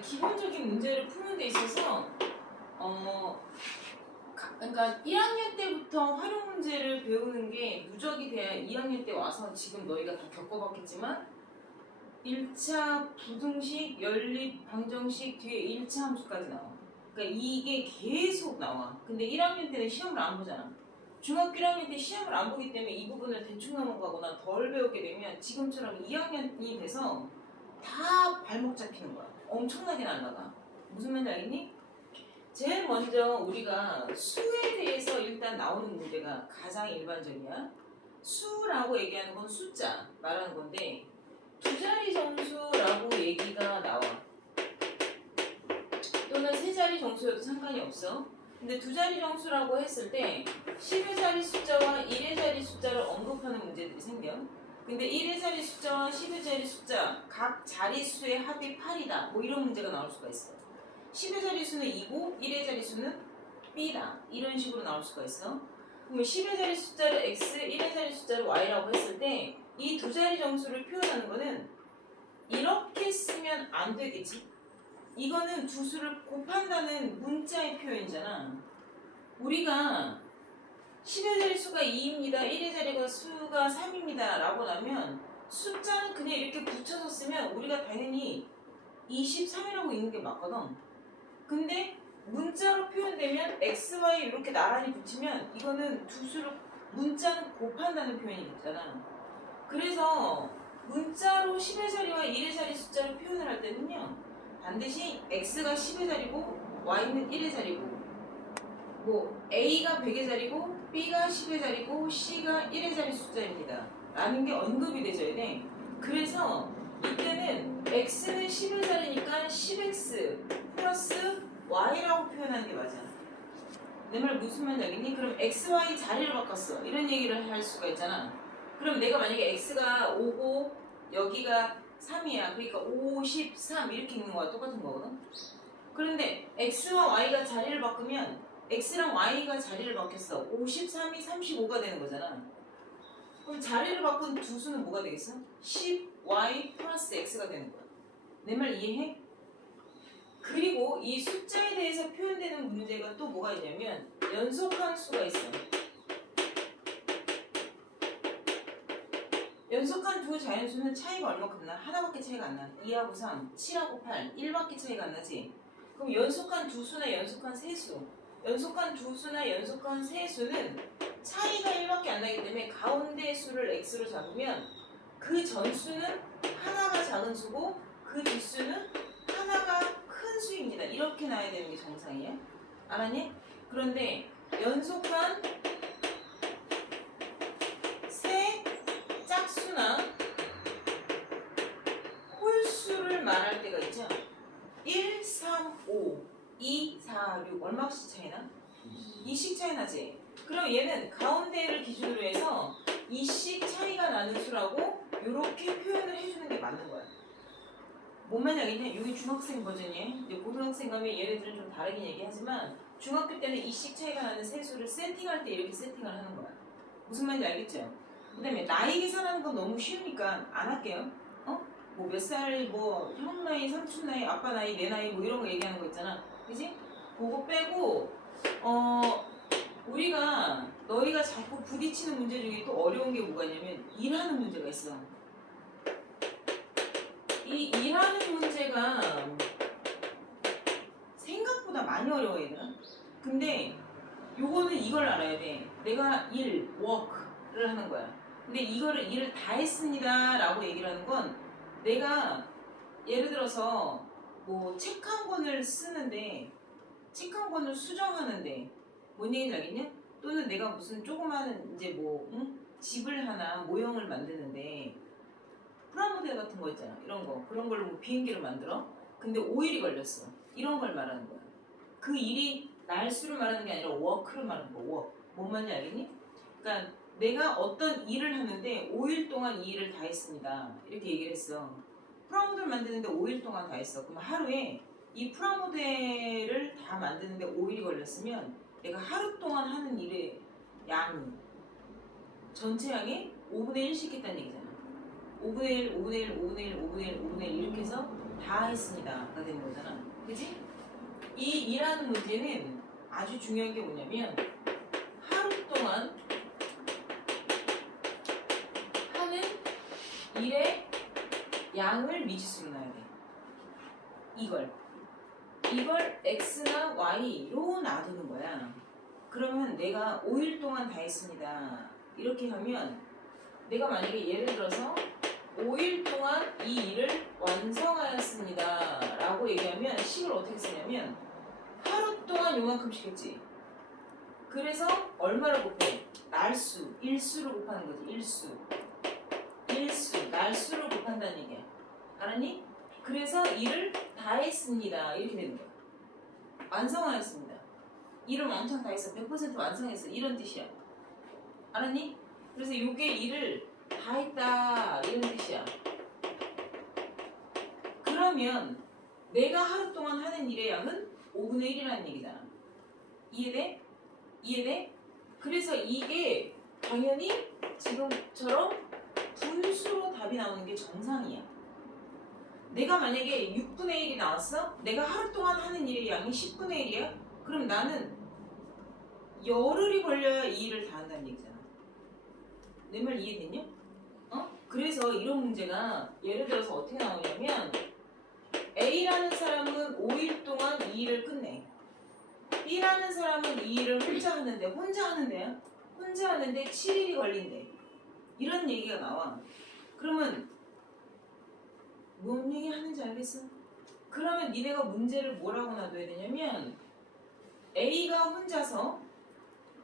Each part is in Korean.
기본적인 문제를 푸는 데 있어서 그러니까 1학년 때부터 활용 문제를 배우는 게 누적이 돼야 2학년 때 와서 지금 너희가 다 겪어봤겠지만 1차 부등식, 연립, 방정식 뒤에 1차 함수까지 나와. 그러니까 이게 계속 나와. 근데 1학년 때는 시험을 안 보잖아. 중학교 1학년 때 시험을 안 보기 때문에 이 부분을 대충 넘어가거나 덜 배우게 되면 지금처럼 2학년이 돼서 다 발목 잡히는 거야. 엄청나게 날라가. 무슨 말인지 알겠니? 제일 먼저 우리가 수에 대해서 일단 나오는 문제가 가장 일반적이야. 수라고 얘기하는 건 숫자 말하는 건데 두 자리 정수라고 얘기가 나와. 또는 세 자리 정수여도 상관이 없어. 근데 두 자리 정수라고 했을 때 10의 자리 숫자와 1의 자리 숫자를 언급하는 문제들이 생겨. 근데 1의 자리 숫자와 10의 자리 숫자 각 자릿수의 합이 8이다. 뭐 이런 문제가 나올 수가 있어. 10의 자릿수는 2고 1의 자릿수는 B다. 이런 식으로 나올 수가 있어. 그러면 10의 자리 숫자를 X, 1의 자리 숫자를 Y라고 했을 때 이 두 자리 정수를 표현하는 거는 이렇게 쓰면 안 되겠지. 이거는 두 수를 곱한다는 문자의 표현이잖아. 우리가 10의 자리 수가 2입니다. 1의 자리가 수가 3입니다. 라고 나면 숫자는 그냥 이렇게 붙여서 쓰면 우리가 당연히 23이라고 있는 게 맞거든. 근데 문자로 표현되면 x, y 이렇게 나란히 붙이면 이거는 두 수를 문자는 곱한다는 표현이 있잖아. 그래서 문자로 10의 자리와 1의 자리 숫자를 표현을 할 때는요 반드시 x가 10의 자리고 y는 1의 자리고 뭐 a가 100의 자리고 b가 10의 자리고 c가 1의 자리 숫자입니다 라는 게 언급이 되져야 돼. 그래서 이때는 x는 10의 자리니까 10x 플러스 y라고 표현하는 게 맞아. 내 말 무슨 말인지 알겠니? 그럼 x, y 자리를 바꿨어. 이런 얘기를 할 수가 있잖아. 그럼 내가 만약에 x가 5고 여기가 3이야. 그러니까 53 이렇게 있는 거와 똑같은 거거든. 그런데 x와 y가 자리를 바꾸면 x랑 y가 자리를 바뀌었어. 53이 35가 되는 거잖아. 그럼 자리를 바꾼 두 수는 뭐가 되겠어? 10y 플러스 x가 되는 거야. 내 말 이해해? 그리고 이 숫자에 대해서 표현되는 문제가 또 뭐가 있냐면 연속한 수가 있어. 연속한 두 자연수는 차이가 얼마큼 나? 하나밖에 차이가 안 나. 2하고 3, 7하고 8, 1밖에 차이가 안 나지. 그럼 연속한 두 수나 연속한 세 수, 연속한 두 수나 연속한 세 수는 차이가 1밖에 안 나기 때문에 가운데 수를 x로 잡으면 그 전수는 하나가 작은 수고 그 뒷수는 하나가 큰 수입니다. 이렇게 나와야 되는 게 정상이에요. 알았니? 그런데 연속한 세 짝수나 홀수를 말할 때가 있죠. 1, 3, 5, 2, 4, 6 얼마씩 차이나? 2씩 차이 나지? 그럼 얘는 가운데를 기준으로 해서 2씩 차이가 나는 수라고 이렇게 표현을 해주는 게 맞는 거야. 뭔 말인지 알겠냐? 이게 중학생 버전이에요. 이제 고등학생 가면 얘네들은 좀 다르게 얘기하지만 중학교 때는 2씩 차이가 나는 세 수를 세팅할 때 이렇게 세팅을 하는 거야. 무슨 말인지 알겠죠? 그 다음에 나이 계산하는 건 너무 쉬우니까 안 할게요. 뭐 몇 살, 뭐 형 나이, 삼촌 나이, 아빠 나이, 내 나이 뭐 이런 거 얘기하는 거 있잖아. 그지? 그거 빼고 우리가 너희가 자꾸 부딪히는 문제 중에 또 어려운 게 뭐가 있냐면 일하는 문제가 있어. 이 일하는 문제가 생각보다 많이 어려워 얘들아. 근데 요거는 이걸 알아야 돼. 내가 일, work를 하는 거야. 근데 이거를 일을 다 했습니다 라고 얘기를 하는 건 내가 예를 들어서 뭐 책 한 권을 쓰는데 책 한 권을 수정하는데 뭔 얘기인지 알겠냐? 또는 내가 무슨 조그마한 이제 뭐 집을 하나 모형을 만드는데 프라모델 같은 거 있잖아. 이런 거. 그런 걸로 뭐 비행기를 만들어. 근데 5일이 걸렸어. 이런 걸 말하는 거야. 그 일이 날수를 말하는 게 아니라 워크를 말하는 거야. 워크. 뭔 말인지 알겠니? 그러니까 내가 어떤 일을 하는데 5일 동안 이 일을 다 했습니다. 이렇게 얘기를 했어. 프라모델 만드는데 5일 동안 다 했어. 그럼 하루에 이 프라모델을 다 만드는데 5일이 걸렸으면 내가 하루 동안 하는 일의 양이 전체 양의 5분의 1씩 했다는 얘기잖아. 5분의 1, 5분의 1, 5분의 1, 5분의 1, 5분의 1 이렇게 해서 다 했습니다가 되는 거잖아. 그지? 이 2라는 문제는 아주 중요한 게 뭐냐면 하루 동안 하는 일의 양을 미지수로 놔야 돼. 이걸 x나 y로 놔두는 거야. 그러면 내가 5일 동안 다 했습니다. 이렇게 하면 내가 만약에 예를 들어서 5일 동안 이 일을 완성하였습니다 라고 얘기하면 식을 어떻게 쓰냐면 하루 동안 요만큼씩 했지. 그래서 얼마를 곱해? 날수, 일수를 곱하는 거지. 일수, 날수를 곱한다는 얘기야. 알았니? 그래서 일을 다 했습니다 이렇게 되는 거야. 완성하였습니다. 일을 왕창 다 했어. 100% 완성했어. 이런 뜻이야. 알았니? 그래서 이게 일을 다 했다 이런 뜻이야. 그러면 내가 하루 동안 하는 일의 양은 5분의 1이라는 얘기잖아. 이해돼? 이해돼? 그래서 이게 당연히 지금처럼 분수로 답이 나오는 게 정상이야. 내가 만약에 6분의 1이 나왔어? 내가 하루 동안 하는 일의 양이 10분의 1이야? 그럼 나는 열흘이 걸려야 이 일을 다 한다는 얘기잖아. 내 말 이해됐냐? 그래서 이런 문제가 예를 들어서 어떻게 나오냐면 A라는 사람은 5일 동안 이 일을 끝내. B라는 사람은 이 일을 혼자 하는데 7일이 걸린대. 이런 얘기가 나와. 그러면 뭔 얘기 하는지 알겠어? 그러면 니네가 문제를 뭐라고 놔둬야 되냐면 A가 혼자서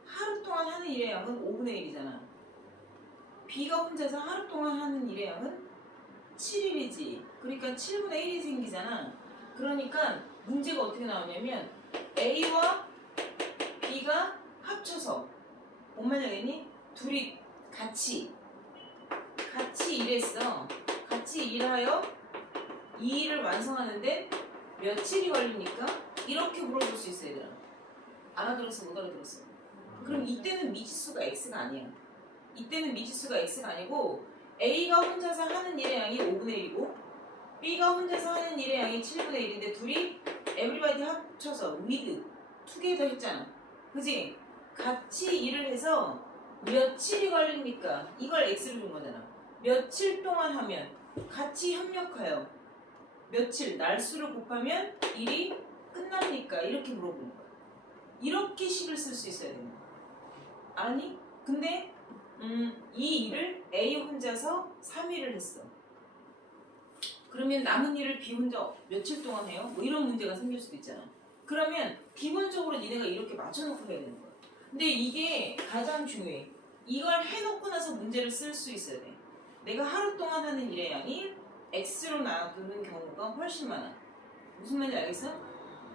하루 동안 하는 일의 양은 5분의 1이잖아. B가 혼자서 하루 동안 하는 일의 양은 7일이지. 그러니까 7분의 1이 생기잖아. 그러니까 문제가 어떻게 나오냐면 A와 B가 합쳐서 뭔 말인지 알겠니? 둘이 같이 일했어. 같이 일하여 이 일을 완성하는데 며칠이 걸립니까? 이렇게 물어볼 수 있어 얘들아. 알아들었어 못 알아들었어? 그럼 이때는 미지수가 x가 아니야. 이때는 미지수가 x가 아니고 A가 혼자서 하는 일의 양이 5분의 1이고 B가 혼자서 하는 일의 양이 7분의 1인데 둘이 everybody 합쳐서 with together 했잖아. 그지? 같이 일을 해서 며칠이 걸립니까? 이걸 x를 준 거잖아. 며칠 동안 하면 같이 협력하여 며칠 날수를 곱하면 일이 끝납니까? 이렇게 물어보는 거야. 이렇게 식을 쓸 수 있어야 되는 거야. 아니? 근데 이 일을 A 혼자서 3일을 했어. 그러면 남은 일을 B 혼자 며칠 동안 해요? 뭐 이런 문제가 생길 수도 있잖아. 그러면 기본적으로 니네가 이렇게 맞춰놓고 해야 되는 거야. 근데 이게 가장 중요해. 이걸 해놓고 나서 문제를 쓸 수 있어야 돼. 내가 하루 동안 하는 일의 양이 X로 놔두는 경우가 훨씬 많아. 무슨 말인지 알겠어?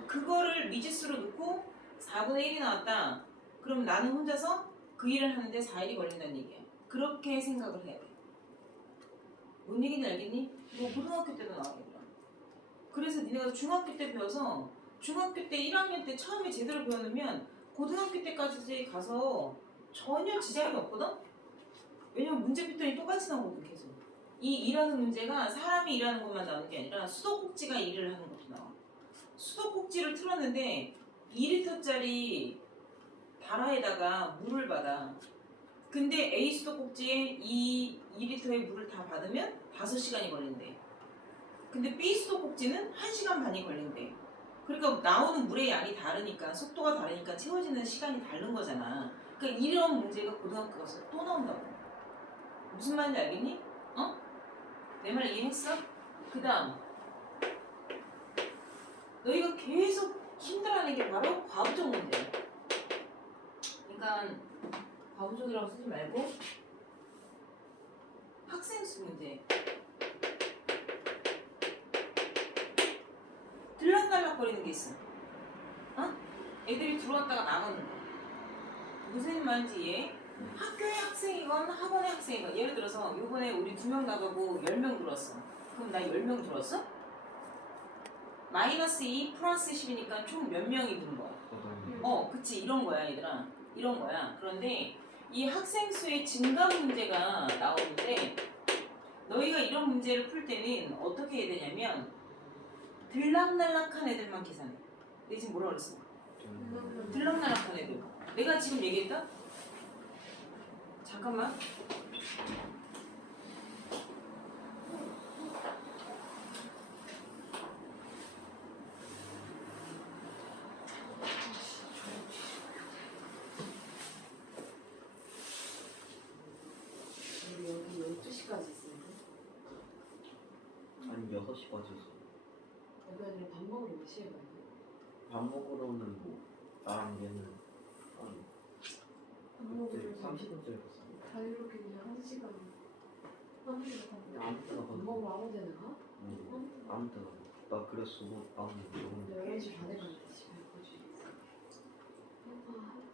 그거를 미지수로 넣고 4분의 1이 나왔다. 그럼 나는 혼자서 그 일을 하는데 4일이 걸린다는 얘기야. 그렇게 생각을 해야 돼. 뭔 얘기인지 알겠니? 이거 고등학교 때도 나오겠다. 그래서 니네가 중학교 때 배워서 중학교 때 1학년 때 처음에 제대로 배워놓으면 고등학교 때까지 가서 전혀 지장이 없거든? 왜냐면 문제 패턴이 똑같이 나오거든 계속. 이 일하는 문제가 사람이 일하는 것만 나오는 게 아니라 수도꼭지가 일을 하는 것도 나와. 수도꼭지를 틀었는데 2리터짜리 다라에다가 물을 받아. 근데 A 수도꼭지에 이 2리터의 물을 다 받으면 5시간이 걸린대. 근데 B 수도꼭지는 1시간 반이 걸린대. 그러니까 나오는 물의 양이 다르니까 속도가 다르니까 채워지는 시간이 다른 거잖아. 그러니까 이런 문제가 고등학교 가서 또 나온다고. 무슨 말인지 알겠니? 내 말 이해했어? 그 다음 너희가 계속 힘들어하는 게 바로 과부적 문제야. 그러니까 과부적이라고 쓰지 말고 학생수 문제. 들락날락거리는 게 있어. 애들이 들어왔다가 나가는 거. 무슨 말인지 이해해? 학교의 학생이건 학원의 학생이건 예를 들어서 요번에 우리 2명 나가고 10명 들어왔어. 그럼 나 10명 들어왔어? 마이너스 2 플러스 10이니까 총 몇 명이 든 거야? 그치 이런 거야 얘들아. 이런 거야. 그런데 이 학생 수의 증가 문제가 나오는데 너희가 이런 문제를 풀 때는 어떻게 해야 되냐면 들락날락한 애들만 계산해. 내가 지금 뭐라 그랬어? 들락날락한 애들. 내가 지금 얘기했다? 잠깐만. 우리 여기 12시까지 있으니까. 아니 6시까지 있어. 여기 아니라 밥 먹으러 몇 시에 가야 돼? 밥 먹으러는 뭐 나랑 얘는 한 밥 먹으러 30분째 갔어. 자유롭게 그냥 1시간 아무 데나 가. 아무 때나 밥 가도 먹으러 아무 데나 가? 응. 아무 때나 가. 나 그랬어. 나는 너무 11시 반에 가는데 집에 거지.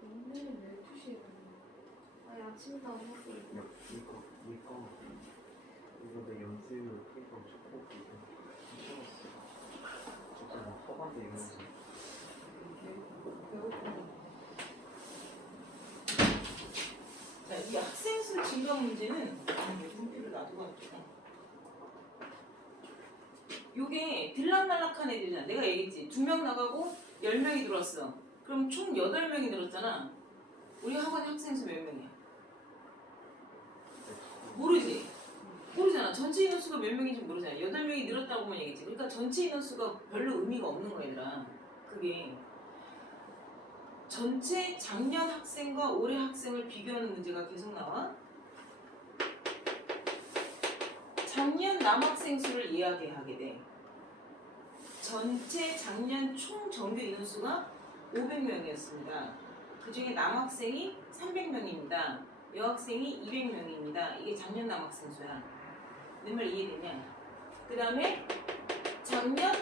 오늘 12시에 가는 아니 아침도 안 먹고 야 이거 이거 내 연습을 그러니까 좋고 미쳐봤어. 진짜 막 허반대 이러면서 배고프고 자, 이 학생수 증가 문제는 물음표를 놔두고 할게요. 요게 들락날락한 애들이잖아. 내가 얘기했지. 2명 나가고 10명이 들어왔어. 그럼 총 8명이 늘었잖아. 우리 학원의 학생수 몇 명이야? 모르지? 모르잖아. 전체 인원수가 몇 명인지 모르잖아. 8명이 늘었다고만 얘기했지. 그러니까 전체 인원수가 별로 의미가 없는 거야, 얘들아. 그게 전체 작년 학생과 올해 학생을 비교하는 문제가 계속 나와. 작년 남학생 수를 이야기하게 돼. 전체 작년 총 정규 인원수가 500명이었습니다. 그 중에 남학생이 300명입니다. 여학생이 200명입니다. 이게 작년 남학생 수야. 내 말 이해되냐? 그 다음에 작년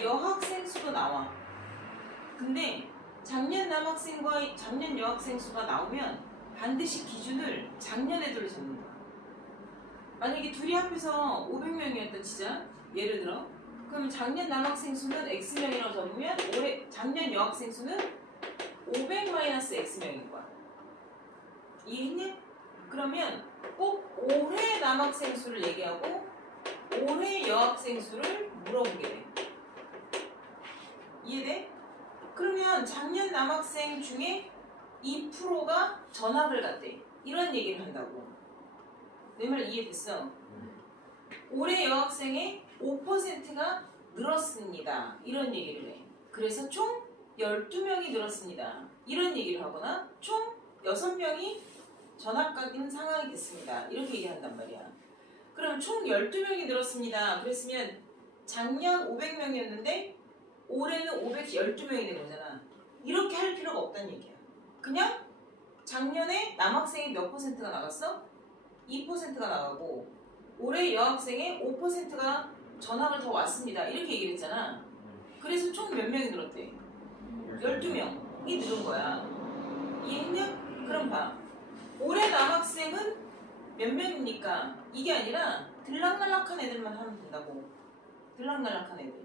여학생 수도 나와. 근데 작년 남학생과 작년 여학생 수가 나오면 반드시 기준을 작년 애들로 잡는 거야. 만약에 둘이 합해서 500명이었다 치자. 예를 들어. 그러면 작년 남학생 수는 X명이라고 잡으면 올해 작년 여학생 수는 500-X명인 거야. 이해했냐? 그러면 꼭 올해 남학생 수를 얘기하고 올해 여학생 수를 물어보게 돼. 이해돼? 그러면 작년 남학생 중에 2%가 전학을 갔대. 이런 얘기를 한다고. 내 말 이해됐어? 올해 여학생의 5%가 늘었습니다. 이런 얘기를 해. 그래서 총 12명이 늘었습니다. 이런 얘기를 하거나 총 6명이 전학 가기는 상황이 됐습니다. 이렇게 얘기한단 말이야. 그럼 총 12명이 늘었습니다. 그랬으면 작년 500명이었는데 올해는 512명이 된 거잖아. 이렇게 할 필요가 없다는 얘기야. 그냥 작년에 남학생이 몇 퍼센트가 나갔어? 2%가 나가고 올해 여학생의 5%가 전학을 더 왔습니다. 이렇게 얘기를 했잖아. 그래서 총 몇 명이 늘었대? 12명이 늘은 거야. 이해했냐? 그럼 봐. 올해 남학생은 몇 명입니까? 이게 아니라 들락날락한 애들만 하면 된다고. 들락날락한 애들.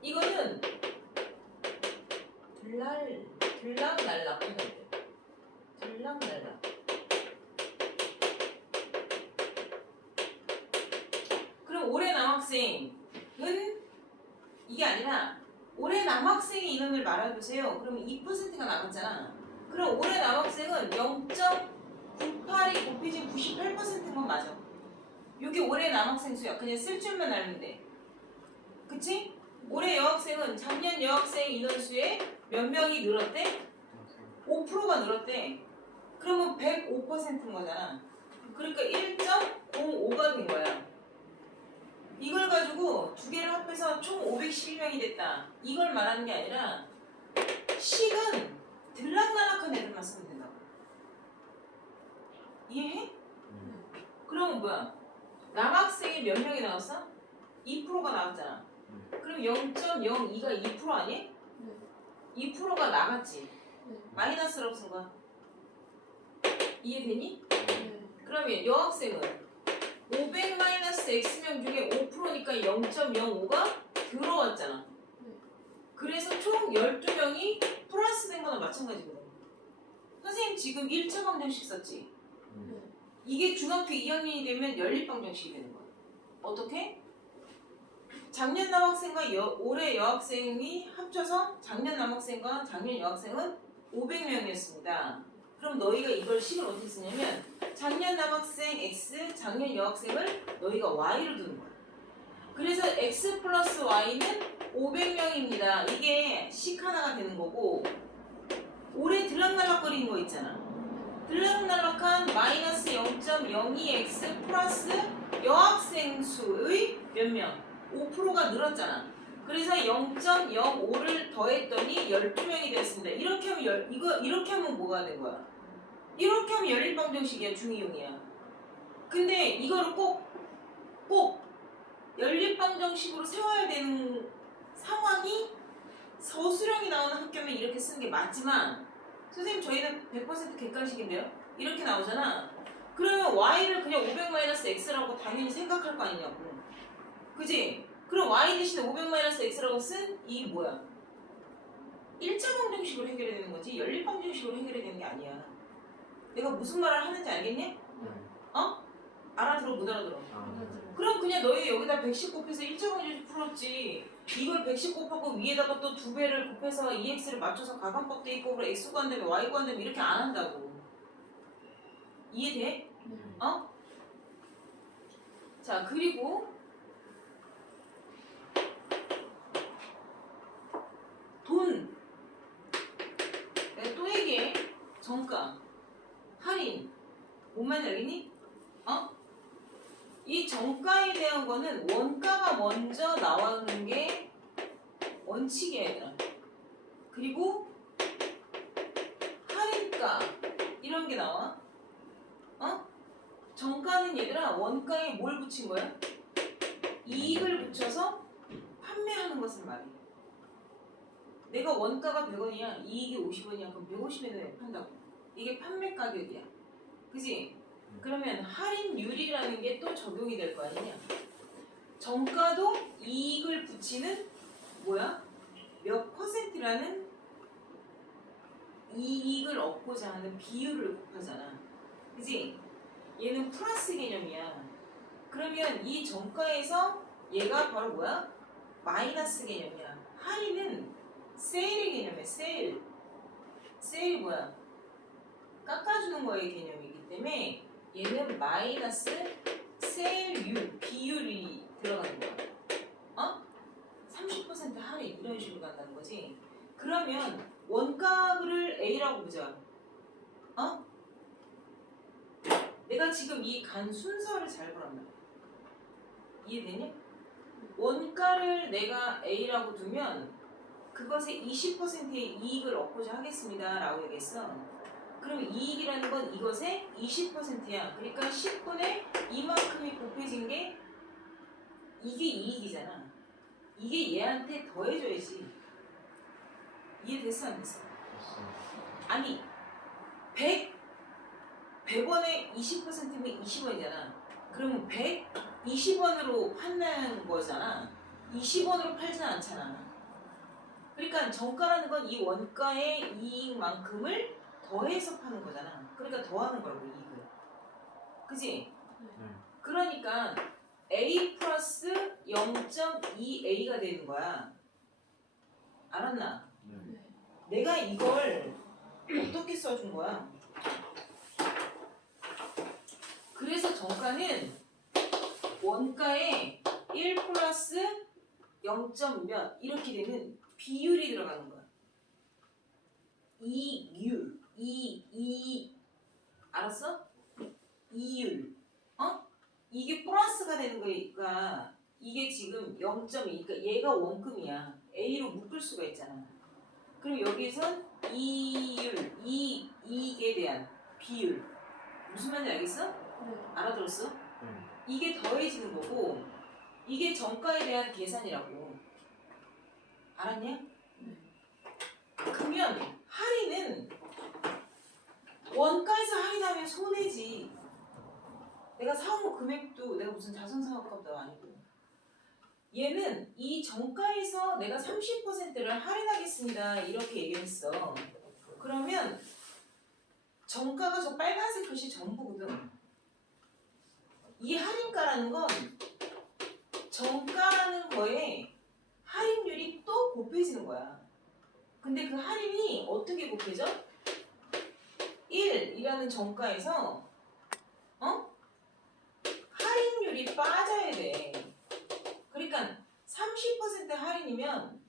이거는 들락날락한 애들. 들락날락. 그럼 올해 남학생은 이게 아니라 올해 남학생의 인원을 말해보세요. 그러면 2%가 나갔잖아. 그럼 올해 남학생은 0.98이 곱해진 98%인 건 맞아. 이게 올해 남학생 수야. 그냥 쓸 줄만 알면 돼. 그치? 올해 여학생은 작년 여학생 인원수에 몇 명이 늘었대? 5%가 늘었대. 그러면 105%인 거잖아. 그러니까 1.05가 된 거야. 이걸 가지고 두 개를 합해서 총 512명이 됐다. 이걸 말하는 게 아니라 식은 들락날락한 애들만 쓰면 된다고. 이해해? 그러면 뭐야? 남학생이 몇 명이 나왔어? 2%가 나왔잖아. 그럼 0.02가 2% 아니? 2%가 나갔지. 마이너스로 쓴 거야. 이해되니? 그러면 여학생은 500-X명 중에 5%니까 0.05가 들어왔잖아. 그래서 총 12명이 플러스 된 거나 마찬가지거든. 선생님 지금 1차 방정식 썼지? 이게 중학교 2학년이 되면 연립방정식이 되는 거야. 어떻게? 작년 남학생과 올해 여학생이 합쳐서 작년 남학생과 작년 여학생은 500명이었습니다. 그럼 너희가 이걸 식을 어떻게 쓰냐면 작년 남학생 X, 작년 여학생을 너희가 Y로 두는 거야. 그래서 X 플러스 Y는 500명입니다. 이게 식 하나가 되는 거고 올해 들락날락거리는 거 있잖아. 들락날락한 마이너스 0.02x 플러스 여학생 수의 몇 명? 5%가 늘었잖아. 그래서 0.05를 더했더니 12명이 됐습니다. 이렇게 하면 이렇게 하면 뭐가 된 거야? 이렇게 하면 연립방정식이야, 중이용이야. 근데 이거를 꼭 연립방정식으로 세워야 되는 상황이 서술형이 나오는 학교면 이렇게 쓰는 게 맞지만 선생님 저희는 100% 객관식인데요? 이렇게 나오잖아. 그러면 y를 그냥 500-x라고 당연히 생각할 거 아니냐고. 그지? 그럼 y 대신에 500-x라고 쓴 이게 뭐야? 일차방정식으로 해결해야 되는 거지 연립방정식으로 해결해야 되는 게 아니야. 내가 무슨 말을 하는지 알겠니? 어? 알아들어 못 알아들어? 그럼 그냥 너희 여기다 110 곱해서 일차방정식 풀었지. 이걸 110 곱하고 위에다가 또 2배를 곱해서 EX를 맞춰서 가감법 대입법으로 X 구한다음에 Y 구한다음에 이렇게 안 한다고. 이해돼? 어? 자 그리고 돈 내가 또 얘기해. 정가 할인 뭔 말인지 알겠니? 어? 이 정가에 대한 거는 원가가 먼저 나오는 게 원칙이야 얘들아. 그리고 할인가 이런 게 나와. 어? 정가는 얘들아 원가에 뭘 붙인 거야? 이익을 붙여서 판매하는 것을 말해. 내가 원가가 100원이야 이익이 50원이야 그럼 150원에 판다고. 이게 판매 가격이야. 그지? 그러면 할인율이라는 게 또 적용이 될 거 아니냐. 정가도 이익을 붙이는 뭐야? 몇 퍼센트라는 이익을 얻고자 하는 비율을 곱하잖아. 그지? 얘는 플러스 개념이야. 그러면 이 정가에서 얘가 바로 뭐야? 마이너스 개념이야. 할인은 세일의 개념이야. 세일이 뭐야? 깎아주는 거의 개념이기 때문에 얘는 마이너스 세일율, 비율이 들어가는 거야. 어? 30% 할인 이런 식으로 간다는 거지. 그러면 원가를 A라고 보자. 어? 내가 지금 이 간 순서를 잘 보란 말이야. 이해되냐? 원가를 내가 A라고 두면 그것의 20%의 이익을 얻고자 하겠습니다 라고 얘기했어. 그럼 이익이라는 건 이것의 20%야. 그러니까 10분의 이만큼이 곱해진 게 이게 이익이잖아. 이게 얘한테 더해줘야지. 이해됐어 안 됐어? 아니 100원에 20%면 20원이잖아. 그러면 120원으로 판다는 거잖아. 20원으로 팔지는 않잖아. 그러니까 정가라는 건 이 원가의 이익만큼을 더해서 파는 거잖아. 그러니까 더하는 거라고 이익을. 그지? 그러니까 A 플러스 0.2A가 되는 거야. 알았나? 내가 이걸 어떻게 써준 거야? 그래서 정가는 원가에 1 플러스 0. 몇 이렇게 되는 비율이 들어가는 거야. 이율, 알았어? 이율, 어? 이게 플러스가 되는 거니까 이게 지금 0.2, 그러니까 얘가 원금이야. A로 묶을 수가 있잖아. 그럼 여기선 이율, 이익에 대한 비율. 무슨 말인지 알겠어? 알아들었어? 이게 더해지는 거고 이게 정가에 대한 계산이라고. 알았냐? 그러면 할인은 원가에서 할인하면 손해지. 내가 사온 금액도 내가 무슨 자선사업가도 아니고. 얘는 이 정가에서 내가 30%를 할인하겠습니다 이렇게 얘기했어. 그러면 정가가 저 빨간색 글씨 전부거든. 이 할인가라는 건 정가라는 거에 할인율이 또 곱해지는 거야. 근데 그 할인이 어떻게 곱해져? 1이라는 정가에서 할인율이 빠져야 돼. 그러니까 30% 할인이면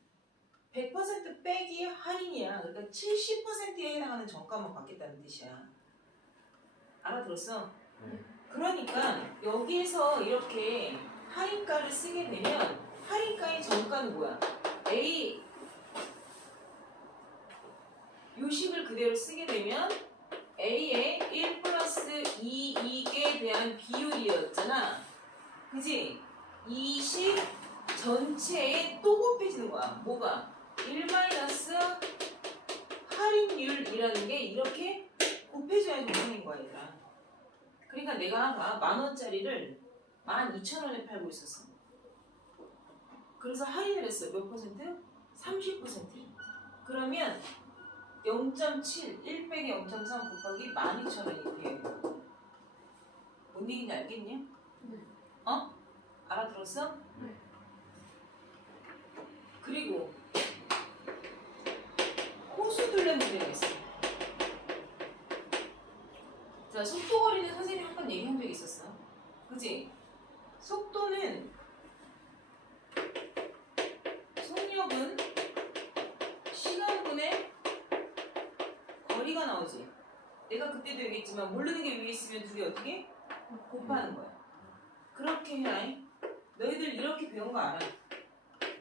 100% 빼기 할인이야. 그러니까 70%에 해당하는 정가만 받겠다는 뜻이야. 알아들었어? 그러니까 여기에서 이렇게 할인가를 쓰게 되면 할인가의 정가는 뭐야? A 요식을 그대로 쓰게 되면 A의 1 플러스 2 이익에 대한 비율이었잖아. 그지? 이 식 전체에 또 곱해지는 거야. 뭐가? 1 마이너스 할인율이라는 게 이렇게 곱해져야 되는 거야, 얘들아. 그러니까 내가 아까 10,000원짜리를 12,000원에 팔고 있었어. 그래서 할인을 했어. 몇 퍼센트? 30%. 그러면 0.7, 1 빼기 0.3 곱하기 12,000원이 돼요. 뭔 얘기인지 알겠냐? 네. 알아들었어? 네. 그리고 호수둘레 문제가 있어. 자, 속도거리는 선생님이 한 번 얘기한 적이 있었어. 그지? 속도는 속력은 시간분의 거리가 나오지. 내가 그때도 얘기했지만 모르는 게 위에 있으면 둘이 어떻게? 곱하는 거야. 그렇게 해라. 너희들 이렇게 배운 거 알아?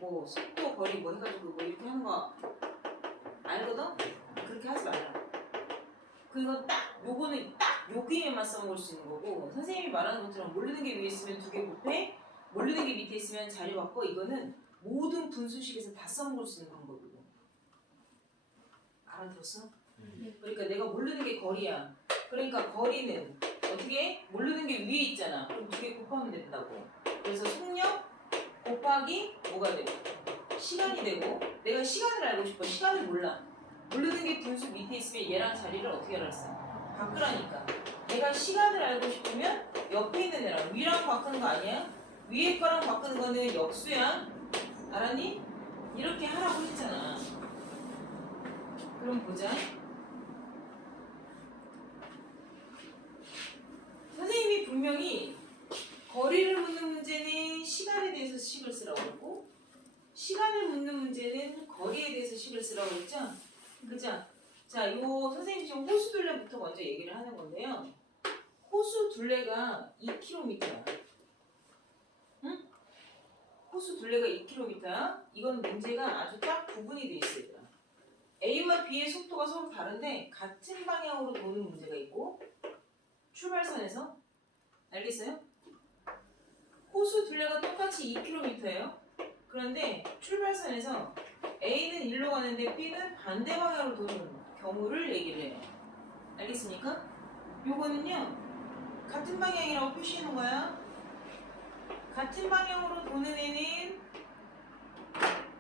뭐 속도, 거리 뭐 해가지고 뭐 이렇게 하는 거 알거든? 그렇게 하지 말라. 그리고 딱 요거는 딱 여기에만 써먹을 수 있는 거고 선생님이 말하는 것처럼 모르는 게 위에 있으면 두 개 곱해 모르는 게 밑에 있으면 자리 바꿔 이거는 모든 분수식에서 다 써먹을 수 있는 방법이고 알아들었어? 그러니까 내가 모르는 게 거리야. 그러니까 거리는 어떻게? 모르는 게 위에 있잖아. 그럼 두 개 곱하면 된다고. 그래서 속력 곱하기 뭐가 되고? 시간이 되고 내가 시간을 알고 싶어. 시간을 몰라. 모르는 게 분수 밑에 있으면 얘랑 자리를 어떻게 알았어? 바꾸라니까. 내가 시간을 알고 싶으면 옆에 있는 애랑 위랑 바꾸는 거 아니야? 위에 거랑 바꾸는 거는 역수야. 알았니? 이렇게 하라고 했잖아. 그럼 보자. 선생님이 분명히 거리를 묻는 문제는 시간에 대해서 식을 쓰라고 했고 시간을 묻는 문제는 거리에 대해서 식을 쓰라고 했죠? 그죠? 자, 요 선생님 지금 호수 둘레부터 먼저 얘기를 하는 건데요. 호수 둘레가 2km야. 응? 호수 둘레가 2km야. 이건 문제가 아주 딱 구분이 돼 있어요. A와 B의 속도가 서로 다른데 같은 방향으로 도는 문제가 있고 출발선에서 알겠어요? 호수 둘레가 똑같이 2km예요. 그런데 출발선에서 A는 일로 가는데 B는 반대 방향으로 도는 경우를 얘기를 해요. 알겠습니까? 요거는요 같은 방향이라고 표시하는 거야. 같은 방향으로 도는 애는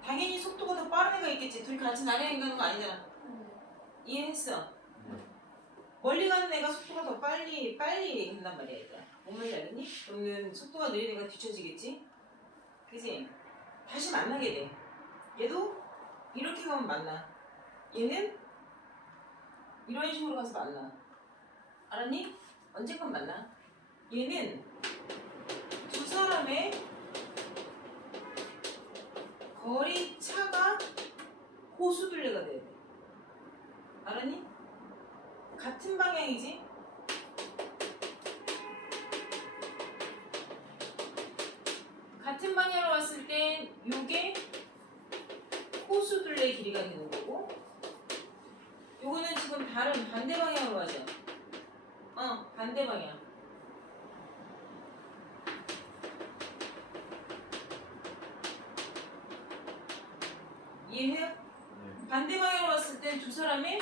당연히 속도가 더 빠른 애가 있겠지. 둘이 같이 나란히 가는 거 아니잖아. 이해했어? 멀리 가는 애가 속도가 더 빨리 간단 말이야. 얘들아. 뭔 말인지 알겠니? 그러면 속도가 느린 애가 뒤처지겠지? 그지? 다시 만나게 돼. 얘도 이렇게 가면 만나. 얘는 이런 식으로 가서 만나. 알았니? 언젠간 만나. 얘는 두 사람의 거리 차가 호수둘레가 돼야 돼. 알았니? 같은 방향이지? 같은 방향으로 왔을 땐 요게 호수둘레 길이가 되는 거고 요거는 지금 다른 반대 방향으로 가죠. 반대 방향. 이해해요? 반대 방향으로 왔을 땐 두 사람의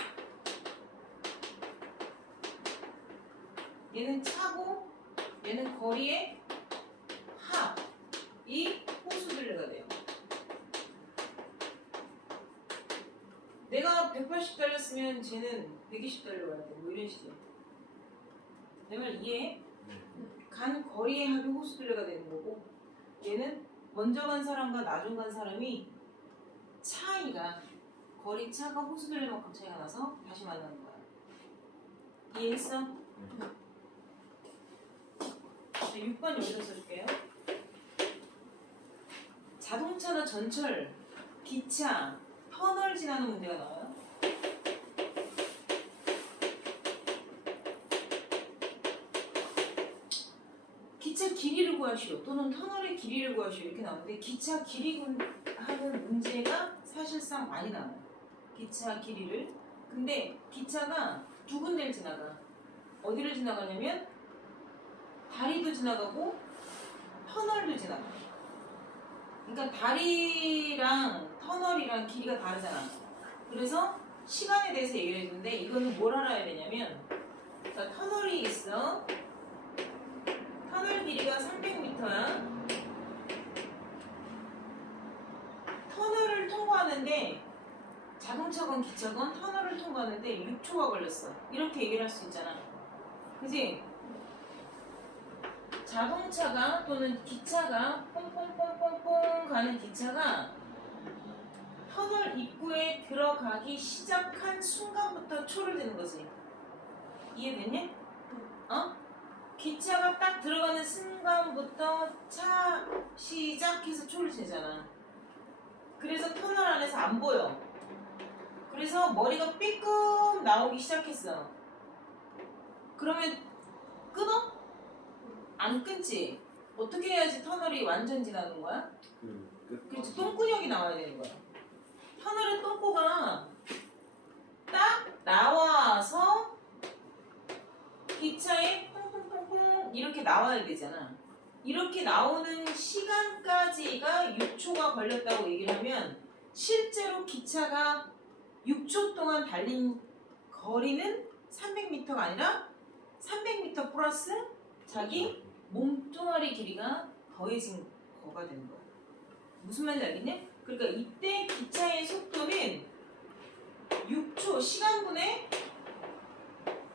얘는 차고 얘는 거리의 합이 호수둘레가 돼요. 내가 180 달렸으면 쟤는 120 달려가야 돼. 뭐 이런 식이야. 내 말 이해해? 간 거리의 합이 호수둘레가 되는 거고, 얘는 먼저 간 사람과 나중 간 사람이 차이가, 거리 차가 호수둘레만큼 차이가 나서 다시 만나는 거야. 이해했어? 자, 6번 여기다 써줄게요. 자동차나 전철, 기차, 터널 지나는 문제가 나와요. 기차 길이를 구하시오 또는 터널의 길이를 구하시오 이렇게 나오는데, 기차 길이 하는 문제가 사실상 많이 나와요. 기차 길이를. 근데 기차가 두 군데를 지나가. 어디를 지나가냐면 다리도 지나가고 터널도 지나가. 그러니까 다리랑 터널이랑 길이가 다르잖아. 그래서 시간에 대해서 얘기를 해주는데, 이거는 뭘 알아야 되냐면, 자, 터널이 있어. 터널 길이가 300m야. 터널을 통과하는데, 자동차건 기차건 터널을 통과하는데 6초가 걸렸어. 이렇게 얘기를 할 수 있잖아. 그지? 자동차가 또는 기차가 뽕뽕뽕뽕뽕 가는 기차가 터널 입구에 들어가기 시작한 순간부터 초를 드는 거지. 이해됐냐? 어? 기차가 딱 들어가는 순간부터 차 시작해서 초를 지잖아. 그래서 터널 안에서 안 보여. 그래서 머리가 삐끔 나오기 시작했어. 그러면 끊어? 안 끊지. 어떻게 해야지 터널이 완전 지나는 거야? 그렇지, 똥구녕이 나와야 되는 거야. 터널의 똥꼬가 딱 나와서 기차에 퐁퐁퐁퐁 이렇게 나와야 되잖아. 이렇게 나오는 시간까지가 6초가 걸렸다고 얘기를 하면, 실제로 기차가 6초 동안 달린 거리는 300m가 아니라 300m 플러스 자기 몸뚱아리 길이가 더해진 거가 되는 거야. 무슨 말인지 알겠냐? 그러니까 이때 기차의 속도는 6초, 시간분의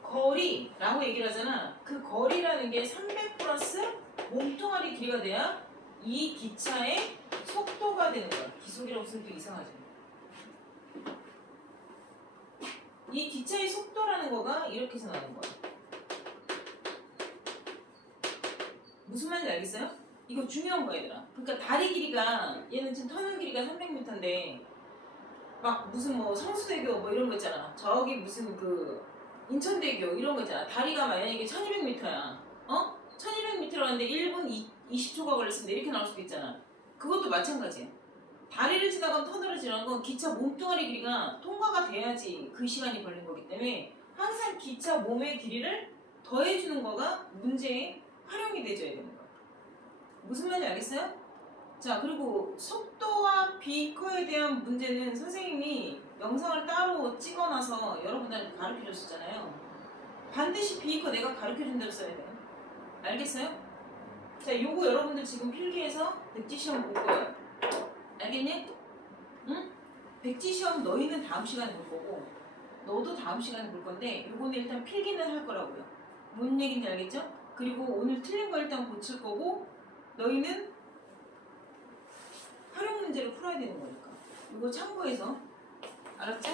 거리라고 얘기를 하잖아. 그 거리라는 게 300 플러스 몸뚱아리 길이가 돼야 이 기차의 속도가 되는 거야. 기속이라고 쓰면 또 이상하지. 이 기차의 속도라는 거가 이렇게 해서 나오는 거야. 무슨 말인지 알겠어요? 이거 중요한 거야, 얘들아. 그러니까 다리 길이가, 얘는 지금 터널 길이가 300m인데 막 무슨 뭐 성수대교 뭐 이런 거 있잖아. 저기 무슨 그 인천대교 이런 거 있잖아. 다리가 만약에 1200m야. 어? 1200m라고 하는데 1분 20초가 걸렸습니다. 이렇게 나올 수도 있잖아. 그것도 마찬가지야. 다리를 지나가면 터널을 지나가는 건 기차 몸뚱아리 길이가 통과가 돼야지 그 시간이 걸린 거기 때문에, 항상 기차 몸의 길이를 더해주는 거가 문제에 활용이 돼줘야 되는 거야. 무슨 말인지 알겠어요? 자, 그리고 속도와 비커에 대한 문제는 선생님이 영상을 따로 찍어놔서 여러분들한테 가르쳐줬었잖아요. 반드시 비커 내가 가르쳐준 대로 써야 돼요. 알겠어요? 자, 요거 여러분들 지금 필기해서 백지시험 볼 거예요. 알겠니? 응? 백지시험 너희는 다음 시간에 볼 거고 너도 다음 시간에 볼 건데, 요거는 일단 필기는 할 거라고요. 뭔 얘기인지 알겠죠? 그리고 오늘 틀린 거 일단 고칠 거고, 너희는 활용 문제를 풀어야 되는 거니까 이거 참고해서. 알았죠?